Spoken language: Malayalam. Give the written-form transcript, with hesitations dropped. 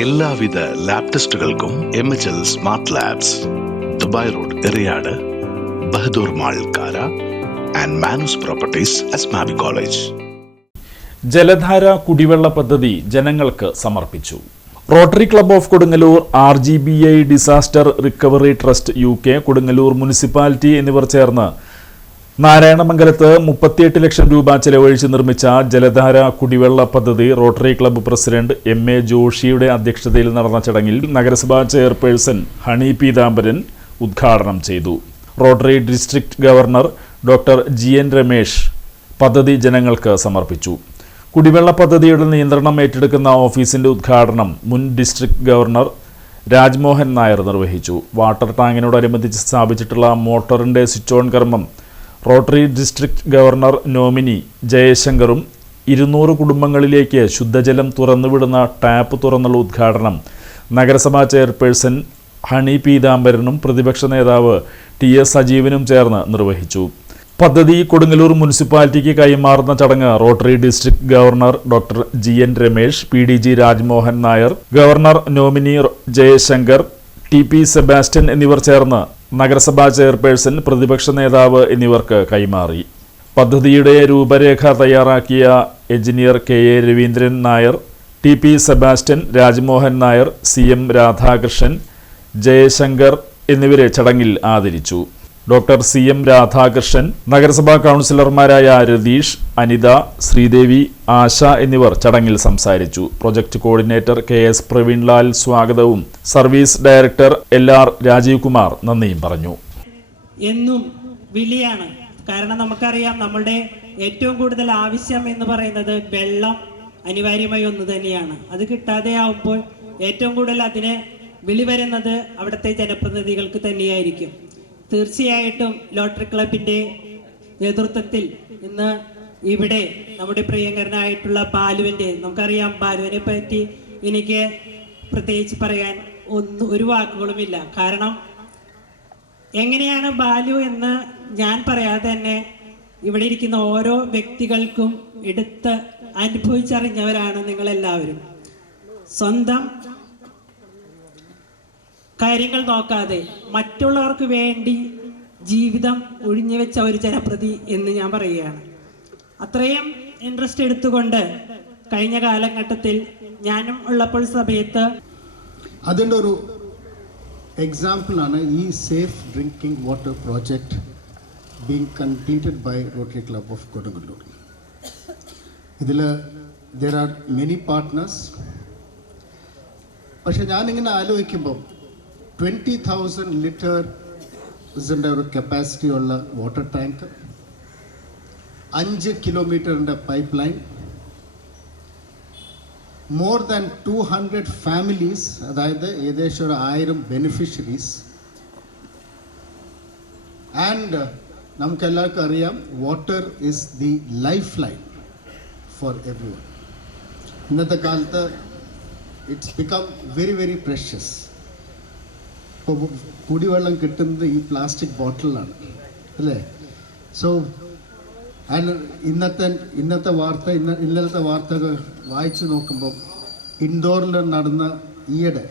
എല്ലാവിധ ലാബ് ടെസ്റ്റുകൾക്കും MHL smart labs, Dubai road, Eriyad, Bahadur mall, Kara and Manoos properties, Asmabi college. Jaladhara കുടിവെള്ള പദ്ധതി ജനങ്ങൾക്ക് സമർപ്പിച്ചു. Rotary club of Kodungallur, RGBI disaster recovery trust UK, Kodungallur municipality എന്നിവർ ചേർന്ന് നാരായണമംഗലത്ത് 38 ലക്ഷം രൂപ ചെലവഴിച്ച് നിർമ്മിച്ച ജലധാര കുടിവെള്ള പദ്ധതി റോട്ടറി ക്ലബ്ബ് പ്രസിഡന്റ് MA ജോഷിയുടെ അധ്യക്ഷതയിൽ നടന്ന ചടങ്ങിൽ നഗരസഭാ ചെയർപേഴ്സൺ ഹണി പീതാംബരൻ ഉദ്ഘാടനം ചെയ്തു. Rotary district governor doctor GN Ramesh പദ്ധതി ജനങ്ങൾക്ക് സമർപ്പിച്ചു. കുടിവെള്ള പദ്ധതിയുടെ നിയന്ത്രണം ഏറ്റെടുക്കുന്ന ഓഫീസിന്റെ ഉദ്ഘാടനം മുൻ ഡിസ്ട്രിക്ട് ഗവർണർ രാജ്മോഹൻ നായർ നിർവഹിച്ചു. വാട്ടർ ടാങ്കിനോടനുബന്ധിച്ച് സ്ഥാപിച്ചിട്ടുള്ള മോട്ടോറിന്റെ സ്വിച്ച് ഓൺ കർമ്മം റോട്ടറി ഡിസ്ട്രിക്ട് ഗവർണർ നോമിനി ജയശങ്കറും 200 കുടുംബങ്ങളിലേക്ക് ശുദ്ധജലം തുറന്നുവിടുന്ന ടാപ്പ് തുറന്നുള്ള ഉദ്ഘാടനം നഗരസഭാ ചെയർപേഴ്സൺ ഹണി പീതാംബരനും പ്രതിപക്ഷ നേതാവ് TS സജീവനും ചേർന്ന് നിർവഹിച്ചു. പദ്ധതി കൊടുങ്ങല്ലൂർ മുനിസിപ്പാലിറ്റിക്ക് കൈമാറുന്ന ചടങ്ങ് rotary district governor doctor GN Ramesh, PDG Rajmohan Nair, governor nominee Jaishankar, TP Sebastian എന്നിവർ ചേർന്ന് നഗരസഭാ ചെയർപേഴ്സൺ, പ്രതിപക്ഷ നേതാവ് എന്നിവർക്ക് കൈമാറി. പദ്ധതിയുടെ രൂപരേഖ തയ്യാറാക്കിയ engineer KA Raveendran Nair, TP Sebastian, Rajmohan Nair, CM Radhakrishnan, Jaishankar എന്നിവരെ ചടങ്ങിൽ ആദരിച്ചു. ഡോക്ടർ CM രാധാകൃഷ്ണൻ, നഗരസഭാ കൗൺസിലർമാരായ രതീഷ്, അനിത, ശ്രീദേവി, ആശ എന്നിവർ ചടങ്ങിൽ സംസാരിച്ചു. പ്രൊജക്ട് കോർഡിനേറ്റർ KS പ്രവീൺലാൽ സ്വാഗതവും service director LR Rajeev Kumar നന്ദിയും പറഞ്ഞു. എന്നും വിളിയാണ്. കാരണം നമുക്കറിയാം, നമ്മളുടെ ഏറ്റവും കൂടുതൽ ആവശ്യം എന്ന് പറയുന്നത് വെള്ളം അനിവാര്യമായ ഒന്ന് തന്നെയാണ്. അത് കിട്ടാതെയാവുമ്പോൾ ഏറ്റവും കൂടുതൽ അതിനെ വിളി വരുന്നത് അവിടുത്തെ ജനപ്രതിനിധികൾക്ക് തന്നെയായിരിക്കും. തീർച്ചയായിട്ടും ലോട്ടറി ക്ലബിൻ്റെ നേതൃത്വത്തിൽ ഇന്ന് ഇവിടെ നമ്മുടെ പ്രിയങ്കരനായിട്ടുള്ള ബാലുവിൻ്റെ, നമുക്കറിയാം ബാലുവിനെ പറ്റി എനിക്ക് പ്രത്യേകിച്ച് പറയാൻ ഒരു വാക്കുകളുമില്ല. കാരണം എങ്ങനെയാണ് ബാലു എന്ന് ഞാൻ പറയാതെ തന്നെ ഇവിടെ ഇരിക്കുന്ന ഓരോ വ്യക്തികൾക്കും എടുത്ത് അനുഭവിച്ചറിഞ്ഞവരാണ് നിങ്ങളെല്ലാവരും. സ്വന്തം കാര്യങ്ങൾ നോക്കാതെ മറ്റുള്ളവർക്ക് വേണ്ടി ജീവിതം ഒഴിഞ്ഞു വെച്ച ഒരു ജനപ്രതി എന്ന് ഞാൻ പറയുകയാണ്. അത്രയും ഇൻട്രസ്റ്റ് എടുത്തുകൊണ്ട് കഴിഞ്ഞ കാലഘട്ടത്തിൽ ഞാനും ഉള്ളപ്പോൾ സമയത്ത് അതിൻ്റെ ഒരു എക്സാമ്പിളാണ് ഈ safe drinking water project being completed by Rotary club of Kodungallur. ഇതിൽ ദർ ആർ മെനി പാർട്ട്നേഴ്സ്. പക്ഷെ ഞാനിങ്ങനെ ആലോചിക്കുമ്പോൾ 20,000 ലിറ്ററിൻ്റെ ഒരു കപ്പാസിറ്റി ഉള്ള വാട്ടർ ടാങ്ക്, 5 കിലോമീറ്ററിൻ്റെ pipe line, more than 200 families, അതായത് ഏകദേശം ഒരു 1000 ബെനിഫിഷ്യറീസ്. ആൻഡ് നമുക്കെല്ലാവർക്കും അറിയാം, water is the life line for every one. ഇന്നത്തെ കാലത്ത് it's become very very precious. ഇപ്പോൾ കുടിവെള്ളം കിട്ടുന്നത് ഈ പ്ലാസ്റ്റിക് ബോട്ടിലാണ്, അല്ലേ? സോ ആൻഡ് ഇന്നത്തെ വാർത്തകൾ വായിച്ചു നോക്കുമ്പോൾ ഇൻഡോറിൽ നടന്ന ഈയിടെ